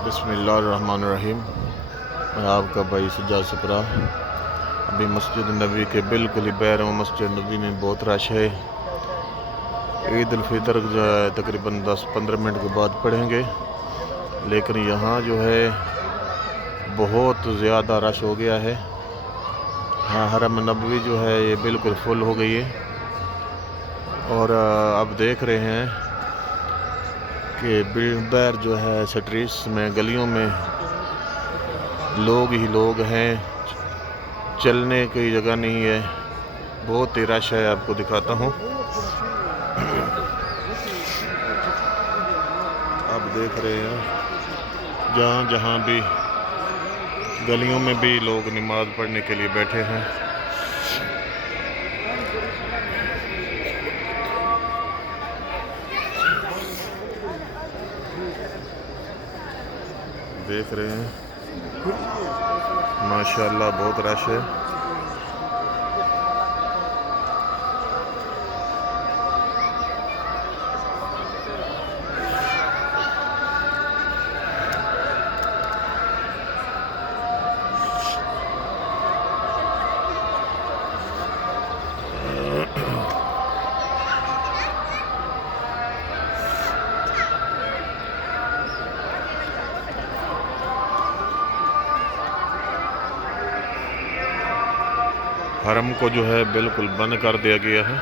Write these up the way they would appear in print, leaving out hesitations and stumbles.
बिस्मिल्लाहिर्रहमानिर्रहीम। मैं आपका भाई सज्जाद सपरा। अभी मस्जिद नबी के बिल्कुल ही बैरों मस्जिद नबी में बहुत रश है। ईद उल फितर जो है तकरीबन 10-15 मिनट के बाद पढ़ेंगे, लेकिन यहाँ जो है बहुत ज़्यादा रश हो गया है। हाँ, हरम नबवी जो है ये बिल्कुल फुल हो गई है। और अब देख रहे हैं कि बैर जो है स्ट्रीट्स में, गलियों में लोग ही लोग हैं, चलने की जगह नहीं है, बहुत ही रश है। आपको दिखाता हूँ। आप देख रहे हैं जहाँ जहाँ भी गलियों में भी लोग नमाज पढ़ने के लिए बैठे हैं। देख रहे हैं माशाल्लाह बहुत रश है। हरम को जो है बिल्कुल बंद कर दिया गया है,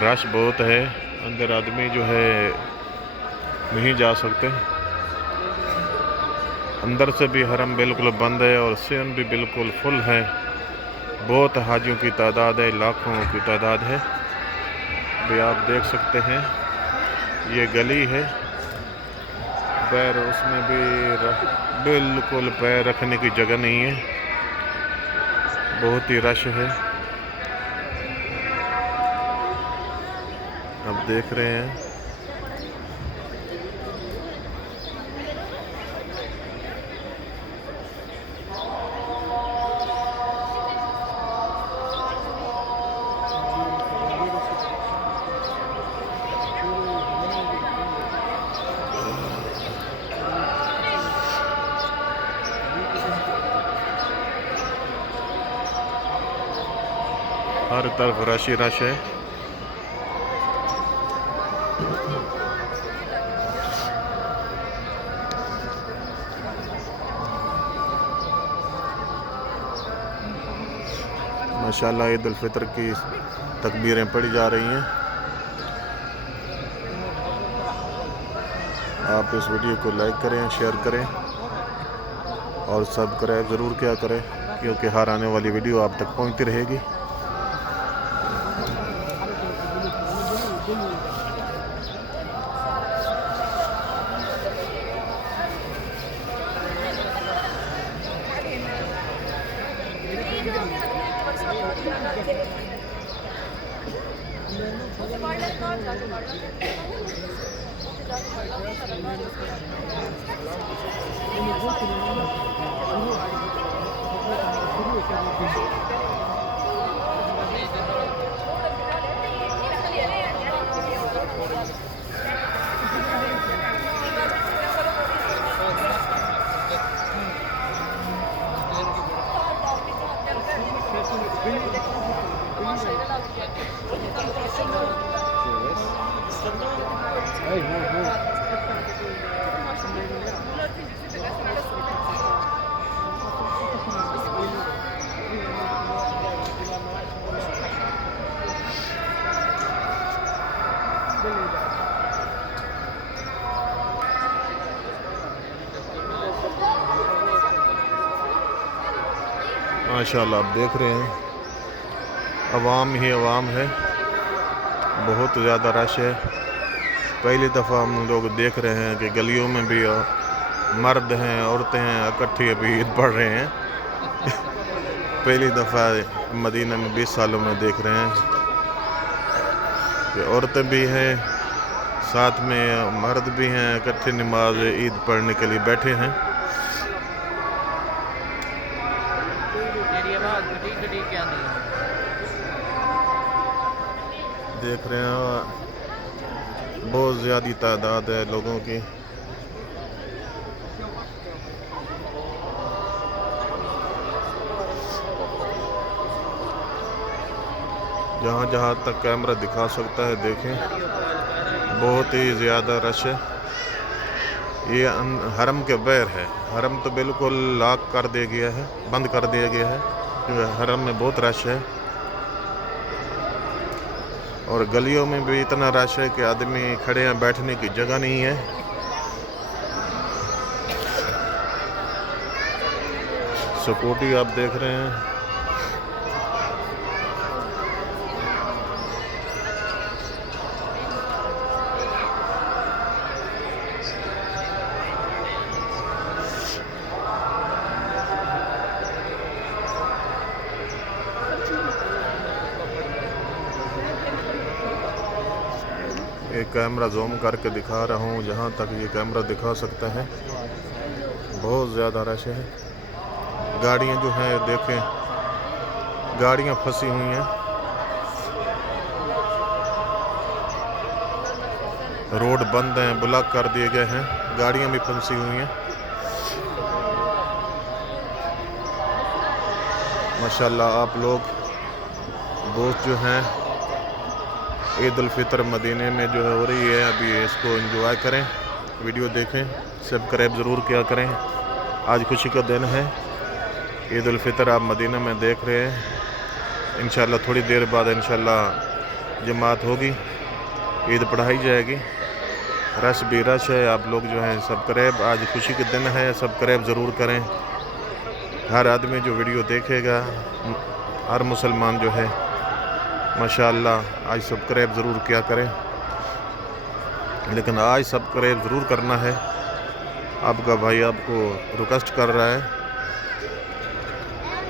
रश बहुत है। अंदर आदमी जो है नहीं जा सकते। अंदर से भी हरम बिल्कुल बंद है और सेन भी बिल्कुल फुल है। बहुत हाजियों की तादाद है, लाखों की तादाद है। भी आप देख सकते हैं ये गली है, पैर उसमें भी बिल्कुल पैर रखने की जगह नहीं है, बहुत ही रश है। अब देख रहे हैं हर तरफ रश ही रश है। माशाल्लाह ईद उल फितर की तकबीरें पढ़ी जा रही हैं। आप इस वीडियो को लाइक करें, शेयर करें और सब्सक्राइब ज़रूर किया करें, क्योंकि हर आने वाली वीडियो आप तक पहुंचती रहेगी। माशाल्लाह आप देख रहे हैं अवाम ही अवाम है, बहुत ज़्यादा रश है। पहली दफ़ा हम लोग देख रहे हैं कि गलियों में भी मर्द हैं, औरतें हैं, इकट्ठे अभी ईद पढ़ रहे हैं। पहली दफ़ा मदीना में 20 सालों में देख रहे हैं कि औरतें भी हैं, साथ में मर्द भी हैं, इकट्ठे नमाज ईद पढ़ने के लिए बैठे हैं। देख रहे हैं बहुत ज़्यादा तादाद है लोगों की। जहाँ जहाँ तक कैमरा दिखा सकता है देखें, बहुत ही ज़्यादा रश है। ये हरम के बैर है। हरम तो बिल्कुल लॉक कर दिया गया है, बंद कर दिया गया है, जो हरम में बहुत रश है। और गलियों में भी इतना रश है कि आदमी खड़े हैं, बैठने की जगह नहीं है। सिक्योरिटी आप देख रहे हैं। एक कैमरा जूम करके दिखा रहा हूँ जहाँ तक ये कैमरा दिखा सकता है। बहुत ज़्यादा रश है। गाड़ियाँ जो हैं देखें, गाड़ियाँ फंसी हुई हैं, रोड बंद हैं, ब्लॉक कर दिए गए हैं, गाड़ियाँ भी फंसी हुई हैं। माशाल्लाह आप लोग दोस्त जो हैं, ईद उल फितर मदीने में जो है हो रही है, अभी इसको एंजॉय करें, वीडियो देखें, सब्सक्राइब ज़रूर किया करें। आज खुशी का दिन है, ईद उल फितर आप मदीना में देख रहे हैं। इंशाल्लाह थोड़ी देर बाद इंशाल्लाह जमात होगी, ईद पढ़ाई जाएगी। रश भी रश है। आप लोग जो हैं सब्सक्राइब, आज खुशी के दिन है, सब्सक्राइब ज़रूर करें। हर आदमी जो वीडियो देखेगा, हर मुसलमान जो है माशाअल्लाह आज सब्सक्राइब ज़रूर किया करें। लेकिन आज सब्सक्राइब ज़रूर करना है, आपका भाई आपको रिक्वेस्ट कर रहा है।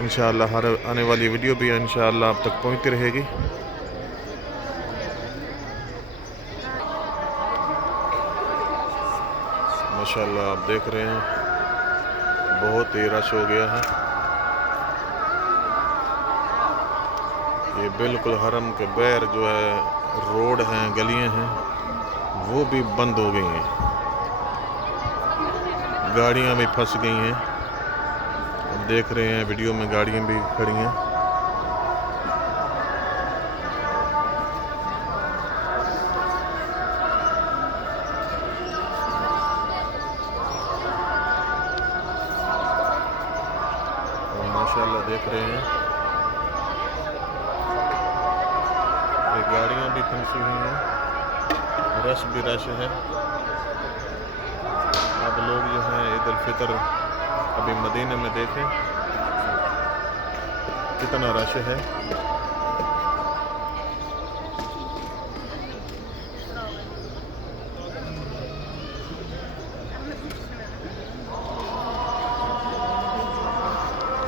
इंशाअल्लाह हर आने वाली वीडियो भी इंशाअल्लाह आप तक पहुंचती रहेगी। माशाअल्लाह आप देख रहे हैं, बहुत ही रश हो गया है। ये बिल्कुल हरम के बैर जो है रोड हैं, गलियां हैं, वो भी बंद हो गई हैं, गाड़ियां भी फंस गई हैं। अब देख रहे हैं वीडियो में गाड़ियां भी खड़ी हैं। और माशाल्लाह देख रहे हैं ये गाड़ियां भी फंसी हुई हैं, रश भी रश है। आप लोग जो हैं ईद उल फितर अभी मदीने में देखें कितना रश है।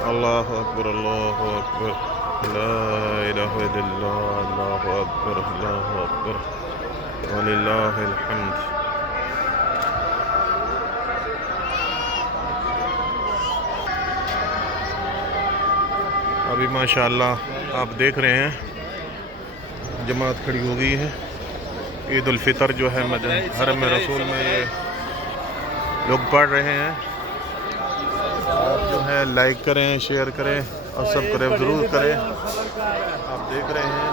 अल्लाहु अकबर, अल्लाहु अकबर, ला इलाहा इल्लल्लाह, अल्लाहु अकबर, अल्लाहु अकबर, वलिल्लाहिल हम्द। अभी माशाअल्लाह आप देख रहे हैं जमात खड़ी हो गई है। ईद उल फितर जो है हरम रसूल में ये लोग पढ़ रहे हैं। आप जो है लाइक करें, शेयर करें और सब्सक्राइब ज़रूर करें। आप देख रहे हैं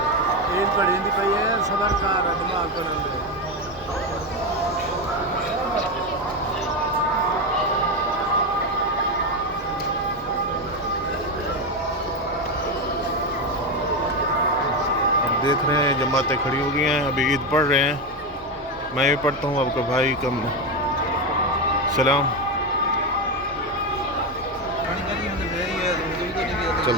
देख रहे हैं जमातें खड़ी हो गई हैं, अभी ईद पढ़ रहे हैं। मैं भी पढ़ता हूँ, आपका भाई कम सलाम चल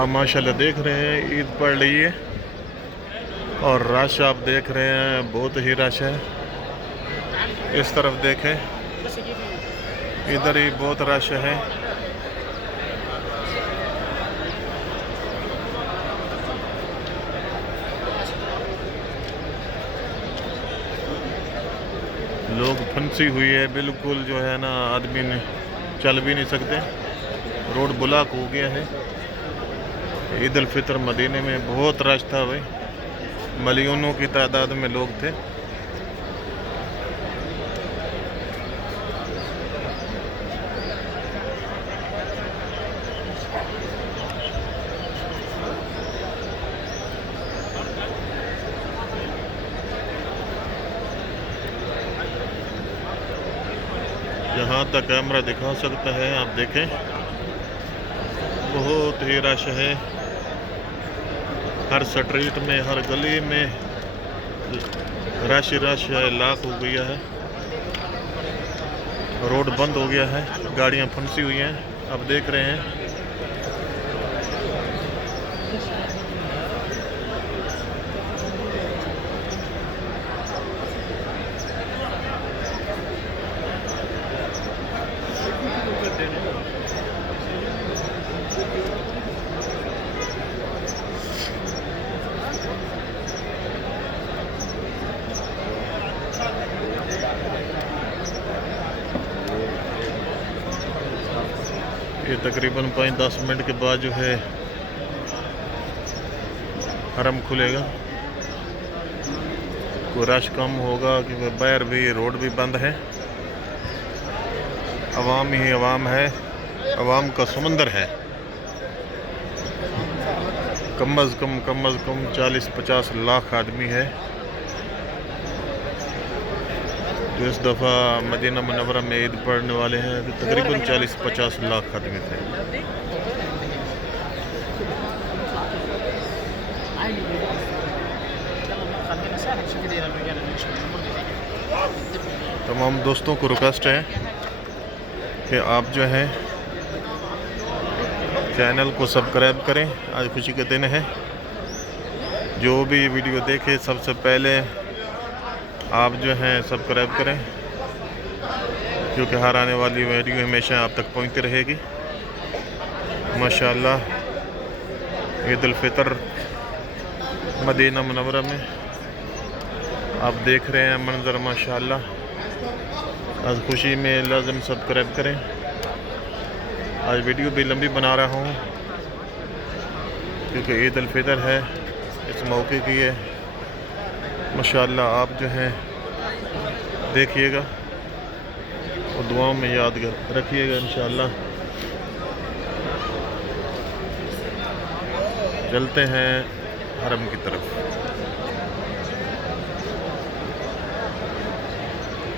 आप माशाल्लाह देख रहे हैं ईद पड़ रही है और रश आप देख रहे हैं, बहुत ही रश है। इस तरफ देखें, इधर ही बहुत रश है। लोग फंसी हुई है बिल्कुल, जो है ना आदमी ने चल भी नहीं सकते, रोड ब्लॉक हो गया है। ईद उल फितर मदीने में बहुत रश था भाई, मिलियनों की तादाद में लोग थे। यहाँ तक कैमरा दिखा सकता है, आप देखें बहुत ही रश है। हर स्ट्रीट में, हर गली में रश रश है, लाख हो गया है। रोड बंद हो गया है, गाड़ियाँ फंसी हुई हैं, आप देख रहे हैं। ये तकरीबन 5-10 मिनट के बाद जो है हरम खुलेगा, कोई रश कम होगा क्योंकि बाहर भी रोड भी बंद है। अवाम ही अवाम है, अवाम का समंदर है। कम अज़ कम 40-50 लाख आदमी है जो इस दफ़ा मदीना मुनव्वरा में ईद पढ़ने वाले हैं। तकरीबन 40-50 लाख आदमी थे। तमाम दोस्तों को रिक्वेस्ट है कि आप जो है चैनल को सब्सक्राइब करें। आज खुशी के दिन है, जो भी वीडियो देखे सबसे पहले आप जो हैं सब्सक्राइब करें, क्योंकि हर आने वाली वीडियो हमेशा आप तक पहुंचती रहेगी। माशाअल्लाह ईद उल फितर मदीना मुनव्वरा में आप देख रहे हैं मंजर माशाअल्लाह। आज खुशी में लाज़िम सब्सक्राइब करें। आज वीडियो भी लंबी बना रहा हूँ क्योंकि ईद उल फितर है, इस मौके की है। माशाअल्लाह आप जो हैं देखिएगा और दुआओं में याद रखिएगा इंशाअल्लाह। चलते हैं हरम की तरफ।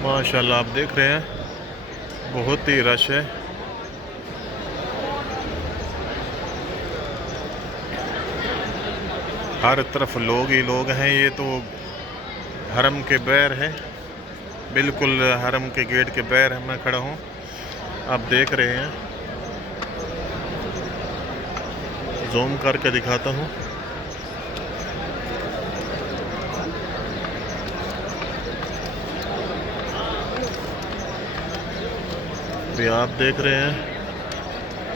माशाअल्लाह आप देख रहे हैं बहुत ही रश है। हर तरफ लोग ही लोग हैं। ये तो हरम के बाहर है, बिल्कुल हरम के गेट के बाहर मैं खड़ा हूँ, आप देख रहे हैं। जूम करके दिखाता हूँ। भी आप देख रहे हैं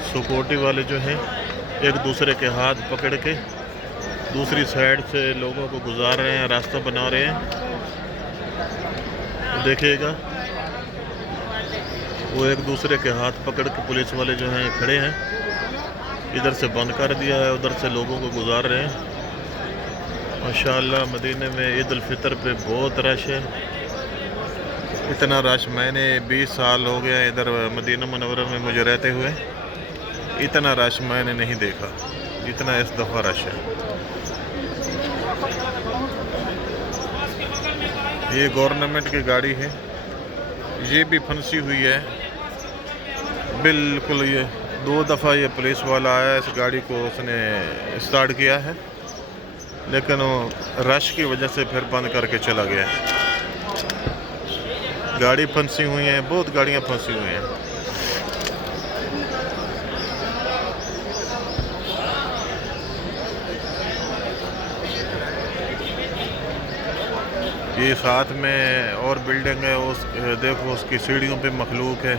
सिक्योरिटी वाले जो हैं एक दूसरे के हाथ पकड़ के दूसरी साइड से लोगों को गुजार रहे हैं, रास्ता बना रहे हैं। देखिएगा वो एक दूसरे के हाथ पकड़ के पुलिस वाले जो हैं खड़े हैं, इधर से बंद कर दिया है, उधर से लोगों को गुजार रहे हैं। माशाअल्लाह मदीने में ईद उल फितर पे बहुत रश है। इतना रश मैंने 20 साल हो गया इधर मदीना मुनव्वरा में मुझे रहते हुए, इतना रश मैंने नहीं देखा जितना इस दफ़ा रश है। ये गवर्नमेंट की गाड़ी है, ये भी फंसी हुई है बिल्कुल। ये 2 दफ़ा ये पुलिस वाला आया, इस गाड़ी को उसने स्टार्ट किया है, लेकिन वो रश की वजह से फिर बंद करके चला गया। गाड़ी फंसी हुई है, बहुत गाड़ियां फंसी हुई हैं। ये साथ में और बिल्डिंग है, उस देखो उसकी सीढ़ियों पे मखलूक है,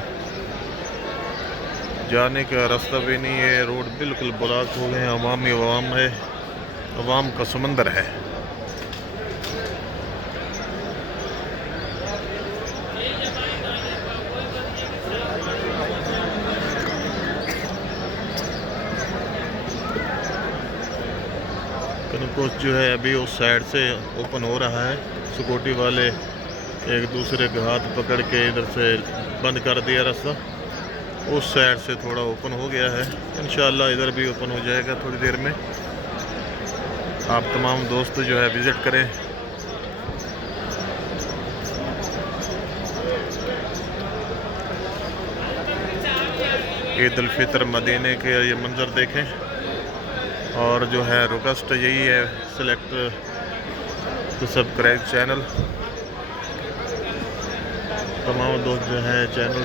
जाने का रास्ता भी नहीं है। रोड बिल्कुल ब्लॉक हो गए हैं, अवाम ही अवाम है, अवाम का समंदर है। कुछ जो है अभी उस साइड से ओपन हो रहा है। सिक्योरिटी वाले एक दूसरे के हाथ पकड़ के इधर से बंद कर दिया रास्ता, उस साइड से थोड़ा ओपन हो गया है। इंशाअल्लाह इधर भी ओपन हो जाएगा थोड़ी देर में। आप तमाम दोस्त जो है विज़िट करें। ईद उल फितर मदीने के ये मंजर देखें, और जो है रिक्वेस्ट यही है, सेलेक्ट टू सब्सक्राइब चैनल। तमाम दोस्त जो हैं चैनल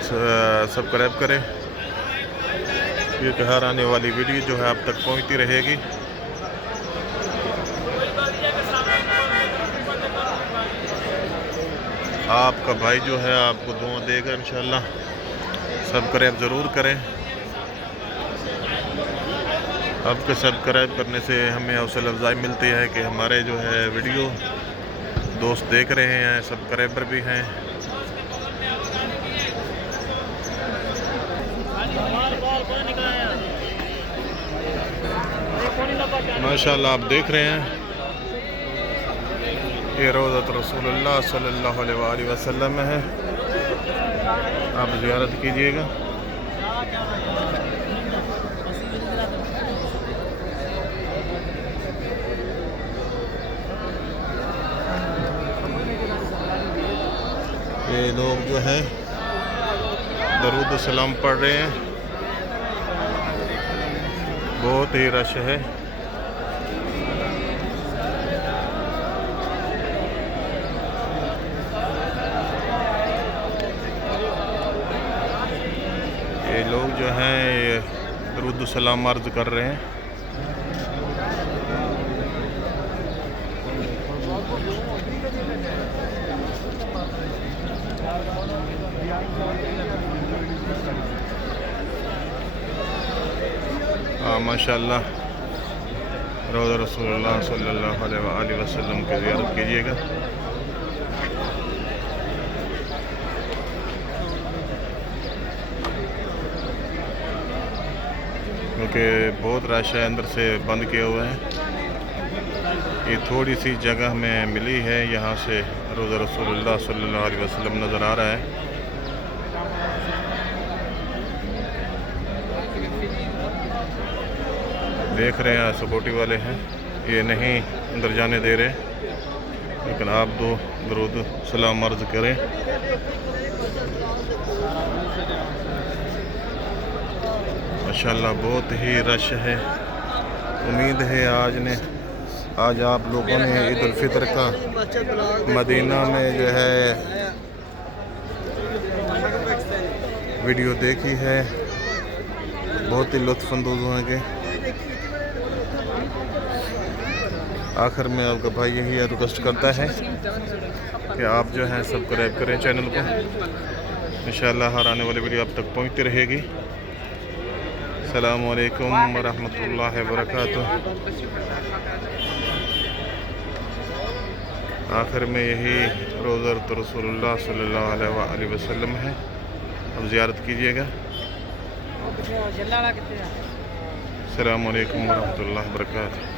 सब्सक्राइब करें, क्योंकि हर आने वाली वीडियो जो है आप तक पहुंचती रहेगी। आपका भाई जो है आपको दुआ देगा इंशाअल्लाह। सब्सक्राइब ज़रूर करें। आपके सब्सक्राइब करने से हमें हौसला अफजाई मिलती है कि हमारे जो है वीडियो दोस्त देख रहे हैं, सब्सक्राइबर भी हैं। माशाअल्लाह आप देख रहे हैं ये रोज़त रसूलुल्लाह सल्लल्लाहु अलैहि वसल्लम है, आप ज़ियारत कीजिएगा। ये लोग जो हैं दरूद सलाम पढ़ रहे हैं, बहुत ही रश है। ये लोग जो हैं ये दरूद सलाम अर्ज़ कर रहे हैं। हाँ माशाल्लाह, रोज़ा रसूलुल्लाह सल्लल्लाहु अलैहि वसल्लम की ज़ियारत कीजिएगा। क्योंकि बहुत रश है, अंदर से बंद किए हुए हैं। ये थोड़ी सी जगह में मिली है, यहाँ से रोज़ा रसूलुल्लाह सल्लल्लाहु अलैहि वसल्लम नज़र आ रहा है। देख रहे हैं सिक्योरिटी वाले हैं, ये नहीं अंदर जाने दे रहे, लेकिन आप दो दरूद सलाम अर्ज़ करें। माशाल्लाह बहुत ही रश है। उम्मीद है आज आप लोगों ने ईद उल फितर का मदीना में जो है वीडियो देखी है, बहुत ही लुत्फ़अंदोज़ होंगे। आखिर में आपका भाई यही रिक्वेस्ट करता है कि आप जो है सब्सक्राइब करें चैनल को। इंशाअल्लाह हर आने वाली वीडियो आप तक पहुंचती रहेगी। अस्सलामु अलैकुम वरहमतुल्लाहि वबरकातुह। आखिर में यही रोज़ा रसूलुल्लाह सल्लल्लाहु अलैहि वसल्लम है, अब ज़ियारत कीजिएगा। अस्सलामु अलैकुम वरहमतुल्लाहि वबरकातुह।